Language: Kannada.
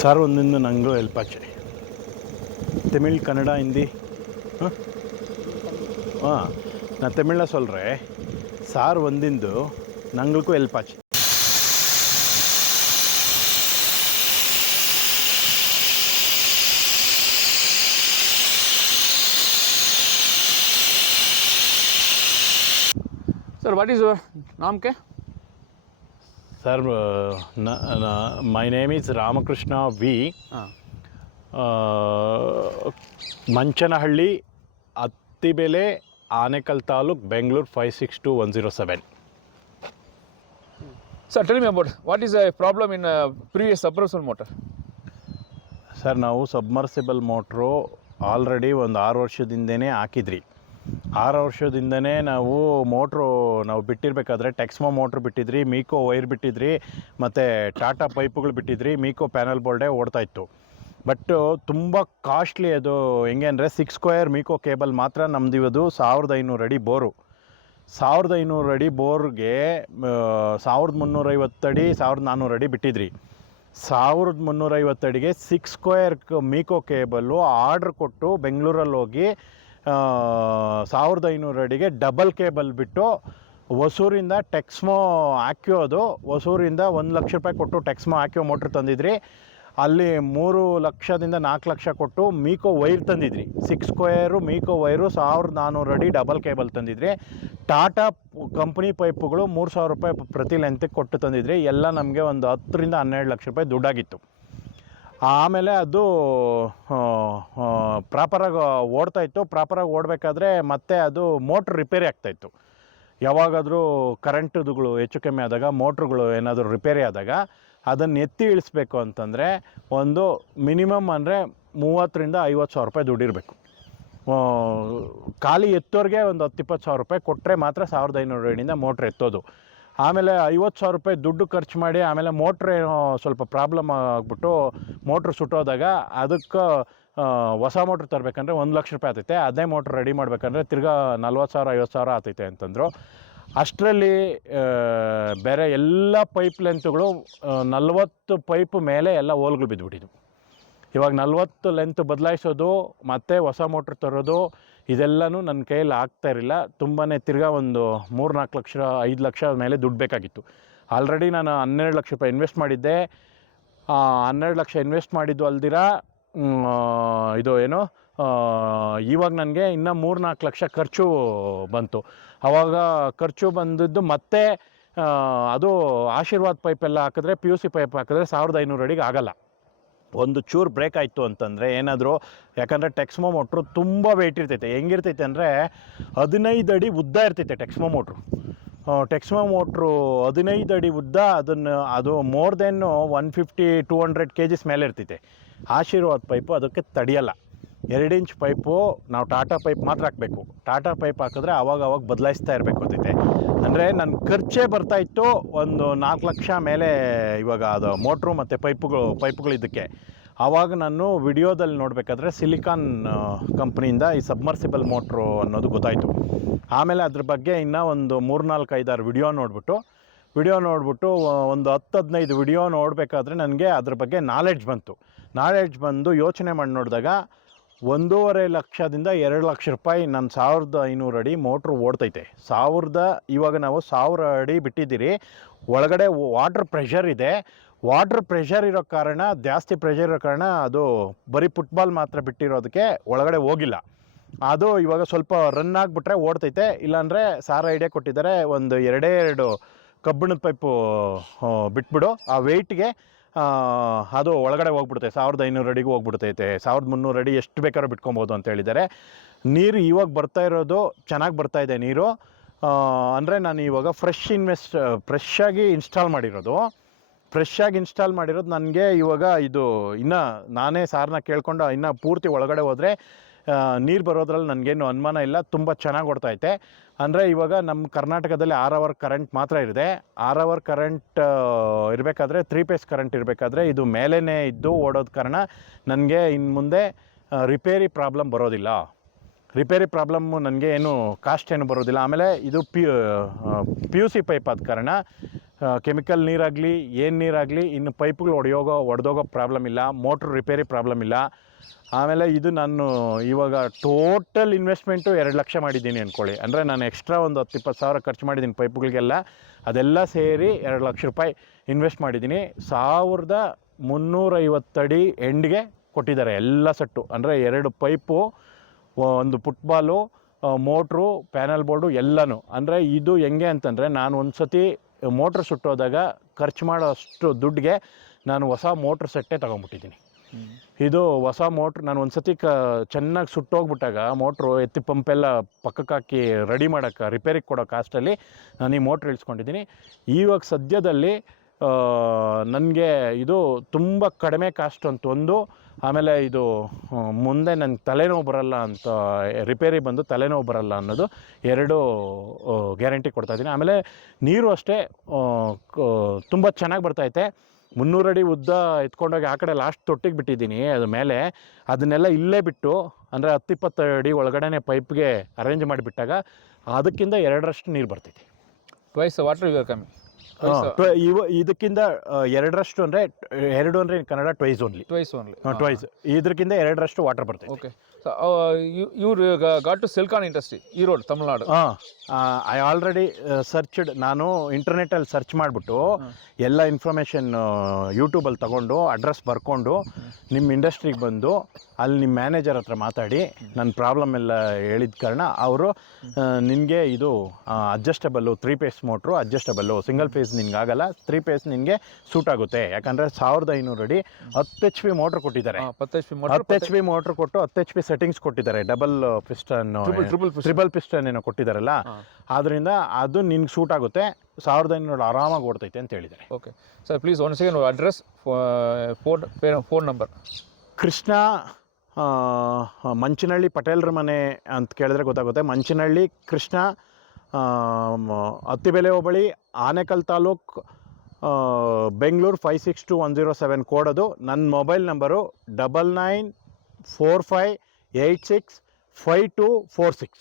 சார் ಒಂದೊಂದು ನಂಗೂ ಹೆಲ್ಪ್ ಆಚೆ தமிழ் கன்னடா ஹிந்தி நான் தமிழில் சொல்கிறேன் சார் ಒಂದಿಂದು ನಂಗೂ ಹೆಲ್ಪ್ ಆಚೆ Sir, what is your name? Sir, my name is Ramakrishna V. Manchanahalli Attibele Anekal taluk Bengaluru 562107. Sir, tell me about what is the problem in previous submersible motor? Sir ನಾವು ಸಬ್ಮರ್ಸಿಬಲ್ ಮೋಟ್ರು ಆಲ್ರೆಡಿ ಒಂದು 6 ವರ್ಷದಿಂದನೇ ಹಾಕಿದ್ರಿ. 6 ವರ್ಷದಿಂದನೇ ನಾವು ಬಿಟ್ಟಿರಬೇಕಾದ್ರೆ ಟೆಕ್ಸ್ಮೋ ಮೋಟ್ರ್ ಬಿಟ್ಟಿದ್ರಿ, ಮೀಕೋ ವೈರ್ ಬಿಟ್ಟಿದ್ರಿ, ಮತ್ತು ಟಾಟಾ ಪೈಪುಗಳು ಬಿಟ್ಟಿದ್ರಿ, ಮೀಕೋ ಪ್ಯಾನಲ್ ಬೋರ್ಡೇ ಓಡ್ತಾಯಿತ್ತು. ಬಟ್ ತುಂಬ ಕಾಸ್ಟ್ಲಿ ಅದು. ಹೆಂಗೆ ಅಂದರೆ 6 ಸ್ಕ್ವೇರ್ ಮೀಕೋ ಕೇಬಲ್ ಮಾತ್ರ ನಮ್ದು ಇವದು 1500 ಅಡಿ ಬೋರು. 1500 ಅಡಿ ಬೋರ್ಗೆ 1350 ಅಡಿ 1400 ಅಡಿ ಬಿಟ್ಟಿದ್ರಿ. 1350 ಅಡಿಗೆ 6 ಸ್ಕ್ವೇರ್ ಮೀಕೋ ಕೇಬಲ್ಲು ಆರ್ಡ್ರ್ ಕೊಟ್ಟು ಬೆಂಗಳೂರಲ್ಲಿ ಹೋಗಿ 1500 ಅಡಿಗೆ ಡಬಲ್ ಕೇಬಲ್ ಬಿಟ್ಟು ಹೊಸೂರಿಂದ ಟೆಕ್ಸ್ಮೋ ಹಾಕ್ಯೋದು, ಹೊಸೂರಿಂದ 1 ಲಕ್ಷ ರೂಪಾಯಿ ಕೊಟ್ಟು ಟೆಕ್ಸ್ಮೋ ಹಾಕ್ಯೋ ಮೋಟ್ರ್ ತಂದಿದ್ರಿ. ಅಲ್ಲಿ 3 ಲಕ್ಷದಿಂದ 4 ಲಕ್ಷ ಕೊಟ್ಟು ಮೀಕೋ ವೈರ್ ತಂದಿದ್ರಿ. 6 ಸ್ಕ್ವೇರು ಮೀಕೋ ವೈರು 1400 ಅಡಿ ಡಬಲ್ ಕೇಬಲ್ ತಂದಿದ್ರಿ. ಟಾಟಾ ಕಂಪ್ನಿ ಪೈಪುಗಳು 3000 ರೂಪಾಯಿ ಪ್ರತಿ ಲೆಂತಿಗೆ ಕೊಟ್ಟು ತಂದಿದ್ರಿ. ಎಲ್ಲ ನಮಗೆ ಒಂದು 10ರಿಂದ 12 ಲಕ್ಷ ರೂಪಾಯಿ ದುಡ್ಡಾಗಿತ್ತು. ಆಮೇಲೆ ಅದು ಪ್ರಾಪರಾಗಿ ಓಡ್ತಾಯಿತ್ತು. ಪ್ರಾಪರಾಗಿ ಓಡಬೇಕಾದ್ರೆ ಮತ್ತೆ ಅದು ಮೋಟ್ರ್ ರಿಪೇರಿ ಆಗ್ತಾಯಿತ್ತು. ಯಾವಾಗಾದರೂ ಕರೆಂಟುಗಳು ಹೆಚ್ಚು ಕಮ್ಮಿ ಆದಾಗ, ಮೋಟ್ರುಗಳು ಏನಾದರೂ ರಿಪೇರಿ ಆದಾಗ ಅದನ್ನು ಎತ್ತಿ ಇಳಿಸ್ಬೇಕು ಅಂತಂದರೆ ಒಂದು ಮಿನಿಮಮ್ ಅಂದರೆ 30ರಿಂದ 50 ಸಾವಿರ ರೂಪಾಯಿ ದುಡ್ಡಿರಬೇಕು. ಖಾಲಿ ಎತ್ತೋರಿಗೆ ಒಂದು 10-20 ಸಾವಿರ ರೂಪಾಯಿ ಕೊಟ್ಟರೆ ಮಾತ್ರ 1500 ಅಡಿಯಿಂದ ಮೋಟ್ರ್ ಎತ್ತೋದು. ಆಮೇಲೆ 50 ಸಾವಿರ ರೂಪಾಯಿ ದುಡ್ಡು ಖರ್ಚು ಮಾಡಿ ಆಮೇಲೆ ಮೋಟ್ರ್ ಏನೋ ಸ್ವಲ್ಪ ಪ್ರಾಬ್ಲಮ್ ಆಗಿಬಿಟ್ಟು ಮೋಟ್ರ್ ಸುಟ್ಟೋದಾಗ ಅದಕ್ಕೆ ಹೊಸ ಮೋಟ್ರ್ ತರಬೇಕಂದ್ರೆ 1 ಲಕ್ಷ ರೂಪಾಯಿ ಆಗ್ತೈತೆ. ಅದೇ ಮೋಟ್ರ್ ರೆಡಿ ಮಾಡಬೇಕಂದ್ರೆ ತಿರ್ಗಾ 40,000-50,000 ಆಗ್ತೈತೆ ಅಂತಂದರು. ಅಷ್ಟರಲ್ಲಿ ಬೇರೆ ಎಲ್ಲ ಪೈಪ್ ಲೆಂತ್ಗಳು 40 ಪೈಪ್ ಮೇಲೆ ಎಲ್ಲ ಹೋಲ್ಗಳು ಬಿದ್ದುಬಿಟ್ಟಿದ್ವು. ಇವಾಗ 40 ಲೆಂತ್ ಬದಲಾಯಿಸೋದು ಮತ್ತು ಹೊಸ ಮೋಟ್ರ್ ತರೋದು ಇದೆಲ್ಲನೂ ನನ್ನ ಕೈಯಲ್ಲಿ ಆಗ್ತಾಯಿರಲಿಲ್ಲ. ತುಂಬಾ ತಿರ್ಗಾ ಒಂದು 3-4 ಲಕ್ಷ 5 ಲಕ್ಷ ಮೇಲೆ ದುಡ್ಡು ಬೇಕಾಗಿತ್ತು. ಆಲ್ರೆಡಿ ನಾನು 12 ಲಕ್ಷ ರೂಪಾಯಿ ಇನ್ವೆಸ್ಟ್ ಮಾಡಿದ್ದೆ. 12 ಲಕ್ಷ ಇನ್ವೆಸ್ಟ್ ಮಾಡಿದ್ದು ಅಲ್ದಿರ ಇದು ಏನು ಇವಾಗ ನನಗೆ ಇನ್ನೂ 3-4 ಲಕ್ಷ ಖರ್ಚು ಬಂತು. ಆವಾಗ ಖರ್ಚು ಬಂದಿದ್ದು ಮತ್ತೆ ಅದು ಆಶೀರ್ವಾದ್ ಪೈಪೆಲ್ಲ ಹಾಕಿದ್ರೆ PUC ಪೈಪ್ ಹಾಕಿದ್ರೆ 1500 ಅಡಿಗೆ ಆಗೋಲ್ಲ. ಒಂದು ಚೂರು ಬ್ರೇಕ್ ಆಯಿತು ಅಂತಂದರೆ ಏನಾದರೂ, ಯಾಕಂದರೆ ಟೆಕ್ಸ್ಮೋ ಮೋಟ್ರು ತುಂಬ ವೆಯ್ಟ್ ಇರ್ತೈತೆ. ಹೆಂಗಿರ್ತೈತೆ ಅಂದರೆ 15 ಅಡಿ ಉದ್ದ ಇರ್ತೈತೆ ಟೆಕ್ಸ್ಮೋ ಮೋಟ್ರು. ಟೆಕ್ಸ್ಮೋ ಮೋಟ್ರು 15 ಅಡಿ ಉದ್ದ, ಅದು ಮೋರ್ ದೆನ್ 150-200 kgs ಮೇಲೆ ಇರ್ತೈತೆ. ಆಶೀರ್ವಾದ್ ಪೈಪು ಅದಕ್ಕೆ ತಡೆಯಲ್ಲ. 2 ಇಂಚ್ ಪೈಪು ನಾವು ಟಾಟಾ ಪೈಪ್ ಮಾತ್ರ ಹಾಕಬೇಕು. ಟಾಟಾ ಪೈಪ್ ಹಾಕಿದ್ರೆ ಆವಾಗ ಬದಲಾಯಿಸ್ತಾ ಇರಬೇಕು ಅಂತೈತೆ. ಅಂದರೆ ನನ್ನ ಖರ್ಚೇ ಬರ್ತಾಯಿತ್ತು ಒಂದು 4 ಲಕ್ಷ ಮೇಲೆ ಇವಾಗ ಅದು ಮೋಟ್ರು ಮತ್ತು ಪೈಪುಗಳು ಇದಕ್ಕೆ. ಆವಾಗ ನಾನು ವಿಡಿಯೋದಲ್ಲಿ ನೋಡಬೇಕಾದ್ರೆ ಸಿಲಿಕಾನ್ ಕಂಪ್ನಿಯಿಂದ ಈ ಸಬ್ಮರ್ಸಿಬಲ್ ಮೋಟ್ರು ಅನ್ನೋದು ಗೊತ್ತಾಯಿತು. ಆಮೇಲೆ ಅದ್ರ ಬಗ್ಗೆ ಇನ್ನೂ ಒಂದು 3-4-5-6 ವಿಡಿಯೋ ನೋಡಿಬಿಟ್ಟು ಒಂದು 10-15 ವಿಡಿಯೋ ನೋಡಬೇಕಾದ್ರೆ ನನಗೆ ಅದ್ರ ಬಗ್ಗೆ ನಾಲೆಡ್ಜ್ ಬಂದು ಯೋಚನೆ ಮಾಡಿ ನೋಡಿದಾಗ 1.5 ಲಕ್ಷದಿಂದ 2 ಲಕ್ಷ ರೂಪಾಯಿ ನನ್ನ 1500 ಅಡಿ ಮೋಟ್ರು ಓಡ್ತೈತೆ. ಇವಾಗ ನಾವು 1000 ಅಡಿ ಬಿಟ್ಟಿದ್ದೀರಿ. ಒಳಗಡೆ ವಾಟ್ರ್ ಪ್ರೆಷರ್ ಇದೆ. ವಾಟ್ರ್ ಪ್ರೆಷರ್ ಇರೋ ಕಾರಣ, ಜಾಸ್ತಿ ಪ್ರೆಷರ್ ಇರೋ ಕಾರಣ ಅದು ಬರೀ ಫುಟ್ಬಾಲ್ ಮಾತ್ರ ಬಿಟ್ಟಿರೋದಕ್ಕೆ ಒಳಗಡೆ ಹೋಗಿಲ್ಲ. ಅದು ಇವಾಗ ಸ್ವಲ್ಪ ರನ್ ಆಗಿಬಿಟ್ರೆ ಓಡ್ತೈತೆ. ಇಲ್ಲಾಂದರೆ ಸಾರ್ ಐಡಿಯಾ ಕೊಟ್ಟಿದ್ದಾರೆ, ಒಂದು 2 ಕಬ್ಬಿಣದ ಪೈಪು ಬಿಟ್ಬಿಡು, ಆ ವೆಯ್ಟ್ಗೆ ಅದು ಒಳಗಡೆ ಹೋಗ್ಬಿಡುತ್ತೆ. 1500 ಅಡಿಗೂ ಹೋಗ್ಬಿಡ್ತೈತೆ. 1300 ಅಡಿ ಎಷ್ಟು ಬೇಕಾದ್ರೂ ಬಿಟ್ಕೊಬೋದು ಅಂತ ಹೇಳಿದ್ದಾರೆ. ನೀರು ಇವಾಗ ಬರ್ತಾ ಇರೋದು ಚೆನ್ನಾಗಿ ಬರ್ತಾಯಿದೆ ನೀರು. ಅಂದರೆ ನಾನು ಇವಾಗ ಫ್ರೆಶ್ಶಾಗಿ ಇನ್ಸ್ಟಾಲ್ ಮಾಡಿರೋದು ನನಗೆ ಇವಾಗ ಇದು ಇನ್ನೂ ನಾನೇ ಸಾರನ್ನ ಕೇಳ್ಕೊಂಡು ಇನ್ನೂ ಪೂರ್ತಿ ಒಳಗಡೆ ಹೋದರೆ ನೀರು ಬರೋದ್ರಲ್ಲಿ ನನಗೇನು ಅನುಮಾನ ಇಲ್ಲ. ತುಂಬ ಚೆನ್ನಾಗಿ ಓಡ್ತೈತೆ. ಅಂದರೆ ಇವಾಗ ನಮ್ಮ ಕರ್ನಾಟಕದಲ್ಲಿ 6 ಅವರ್ ಕರೆಂಟ್ ಮಾತ್ರ ಇದೆ. 6 ಅವರ್ ಕರೆಂಟ್ ಇರಬೇಕಾದ್ರೆ 3 ಫೇಸ್ ಕರೆಂಟ್ ಇರಬೇಕಾದ್ರೆ ಇದು ಮೇಲೇ ಇದ್ದು ಓಡೋದ ಕಾರಣ ನನಗೆ ಇನ್ನು ಮುಂದೆ ರಿಪೇರಿ ಪ್ರಾಬ್ಲಮ್ ಬರೋದಿಲ್ಲ. ರಿಪೇರಿ ಪ್ರಾಬ್ಲಮ್ಮು ನನಗೆ ಏನು ಕಾಸ್ಟ್ ಏನು ಬರೋದಿಲ್ಲ. ಆಮೇಲೆ ಇದು PUC ಪೈಪ್ ಆದ ಕಾರಣ ಕೆಮಿಕಲ್ ನೀರಾಗಲಿ ಏನು ನೀರಾಗಲಿ ಇನ್ನು ಪೈಪ್ಗಳು ಒಡೆದೋಗೋ ಪ್ರಾಬ್ಲಮ್ ಇಲ್ಲ, ಮೋಟ್ರ್ ರಿಪೇರಿ ಪ್ರಾಬ್ಲಮ್ ಇಲ್ಲ. ಆಮೇಲೆ ಇದು ನಾನು ಇವಾಗ ಟೋಟಲ್ ಇನ್ವೆಸ್ಟ್ಮೆಂಟು 2 ಲಕ್ಷ ಮಾಡಿದ್ದೀನಿ ಅಂದ್ಕೊಳ್ಳಿ. ಅಂದರೆ ನಾನು ಎಕ್ಸ್ಟ್ರಾ ಒಂದು 10-20 ಸಾವಿರ ಖರ್ಚು ಮಾಡಿದ್ದೀನಿ ಪೈಪ್ಗಳಿಗೆಲ್ಲ. ಅದೆಲ್ಲ ಸೇರಿ 2 ಲಕ್ಷ ರೂಪಾಯಿ ಇನ್ವೆಸ್ಟ್ ಮಾಡಿದ್ದೀನಿ. 1350 ಅಡಿ ಎಂಡ್ಗೆ ಕೊಟ್ಟಿದ್ದಾರೆ ಎಲ್ಲ ಸೆಟ್ಟು. ಅಂದರೆ 2 ಪೈಪು, ಒಂದು ಫುಟ್ಬಾಲು, ಮೋಟ್ರು, ಪ್ಯಾನಲ್ ಬೋರ್ಡು ಎಲ್ಲನೂ. ಅಂದರೆ ಇದು ಹೆಂಗೆ ಅಂತಂದರೆ, ನಾನು ಒಂದು ಸತಿ ಮೋಟ್ರ್ ಸುಟ್ಟೋದಾಗ ಖರ್ಚು ಮಾಡೋ ಅಷ್ಟು ದುಡ್ಡಿಗೆ ನಾನು ಹೊಸ ಮೋಟ್ರ್ ಸೆಟ್ಟೇ ತೊಗೊಂಬಿಟ್ಟಿದ್ದೀನಿ. ಇದು ಹೊಸ ಮೋಟ್ರ್ ನಾನು ಒಂದು ಸತಿ ಚೆನ್ನಾಗಿ ಸುಟ್ಟೋಗ್ಬಿಟ್ಟಾಗ ಮೋಟ್ರು ಎತ್ತಿ ಪಂಪೆಲ್ಲ ಪಕ್ಕಕ್ಕೆ ಹಾಕಿ ರೆಡಿ ಮಾಡೋಕ್ಕೆ, ರಿಪೇರಿಗೆ ಕೊಡೋ ಕಾಸ್ಟಲ್ಲಿ ನಾನು ಈ ಮೋಟ್ರ್ ಇಳಿಸ್ಕೊಂಡಿದ್ದೀನಿ. ಇವಾಗ ಸದ್ಯದಲ್ಲಿ ನನಗೆ ಇದು ತುಂಬ ಕಡಿಮೆ ಕಾಸ್ಟ್ ಅಂತ ಒಂದು, ಆಮೇಲೆ ಇದು ಮುಂದೆ ನನಗೆ ತಲೆನೋವು ಬರಲ್ಲ ಅಂತ, ರಿಪೇರಿ ಬಂದು ತಲೆನೋವು ಬರಲ್ಲ ಅನ್ನೋದು 2 ಗ್ಯಾರಂಟಿ ಕೊಡ್ತಾಯಿದ್ದೀನಿ. ಆಮೇಲೆ ನೀರು ಅಷ್ಟೇ ತುಂಬ ಚೆನ್ನಾಗಿ ಬರ್ತೈತೆ. 300 ಅಡಿ ಉದ್ದ ಎತ್ಕೊಂಡೋಗಿ ಆ ಕಡೆ ಲಾಸ್ಟ್ ತೊಟ್ಟಿಗೆ ಬಿಟ್ಟಿದ್ದೀನಿ. ಅದ್ರ ಮೇಲೆ ಅದನ್ನೆಲ್ಲ ಇಲ್ಲೇ ಬಿಟ್ಟು, ಅಂದರೆ 10-20 ಅಡಿ ಒಳಗಡೆ ಪೈಪ್ಗೆ ಅರೇಂಜ್ ಮಾಡಿಬಿಟ್ಟಾಗ ಅದಕ್ಕಿಂತ 2ರಷ್ಟು ನೀರು ಬರ್ತೈತಿ. Twice the water you are coming. ಇದಕ್ಕಿಂತ 2ರಷ್ಟು ಅಂದರೆ 2 ಅಂದರೆ in Kannada twice only. Twice only. Twice. ಇದಕ್ಕಿಂತ 2ರಷ್ಟು ವಾಟರ್ ಬರ್ತೈತೆ. Okay. So you got to Silcon Industry, Erode, Tamil Nadu. I already searched. ನಾನು ಇಂಟರ್ನೆಟ್ಟಲ್ಲಿ ಸರ್ಚ್ ಮಾಡಿಬಿಟ್ಟು ಎಲ್ಲ ಇನ್ಫಾರ್ಮೇಷನ್ ಯೂಟ್ಯೂಬಲ್ಲಿ ತಗೊಂಡು ಅಡ್ರೆಸ್ ಬರ್ಕೊಂಡು ನಿಮ್ಮ ಇಂಡಸ್ಟ್ರಿಗೆ ಬಂದು ಅಲ್ಲಿ ನಿಮ್ಮ ಮ್ಯಾನೇಜರ್ ಹತ್ರ ಮಾತಾಡಿ ನನ್ನ ಪ್ರಾಬ್ಲಮ್ ಎಲ್ಲ ಹೇಳಿದ ಕಾರಣ ಅವರು ನಿನಗೆ ಇದು adjustable 3 phase motor, adjustable single phase ನಿನ್ಗಾಗಲ್ಲ, 3 ಫೇಸ್ ನಿನಗೆ ಸೂಟ್ ಆಗುತ್ತೆ. ಯಾಕಂದರೆ 1500 ಅಡಿ 10 HP ಮೋಟ್ರ್ ಕೊಟ್ಟಿದ್ದಾರೆ. 10 HP ಮೋಟ್ರ್ ಕೊಟ್ಟು 10 HP ಸೆಟ್ಟಿಂಗ್ಸ್ ಕೊಟ್ಟಿದ್ದಾರೆ. ಡಬಲ್ ಪಿಸ್ಟನ್, ಟ್ರಿಬಲ್ ಪಿಸ್ಟನ್ ಏನೋ ಕೊಟ್ಟಿದ್ದಾರಲ್ಲ, ಆದ್ದರಿಂದ ಅದು ನಿನ್ಗೆ ಸೂಟ್ ಆಗುತ್ತೆ. 1500 ಆರಾಮಾಗಿ ಓಡ್ತೈತೆ ಅಂತ ಹೇಳಿದ್ದಾರೆ. Okay sir, please one second address, phone number. Krishna Manchanahalli ಪಟೇಲ್ರ ಮನೆ ಅಂತ ಕೇಳಿದ್ರೆ ಗೊತ್ತಾಗುತ್ತೆ. ಮಂಚನಹಳ್ಳಿ ಕೃಷ್ಣ, ಅತ್ತಿಬೆಲೆ ಹೋಬಳಿ, ಆನೇಕಲ್ ತಾಲೂಕ್, ಬೆಂಗಳೂರು 562107 ಕೋಡ್. ಅದು ನನ್ನ ಮೊಬೈಲ್ ನಂಬರು 9945865246.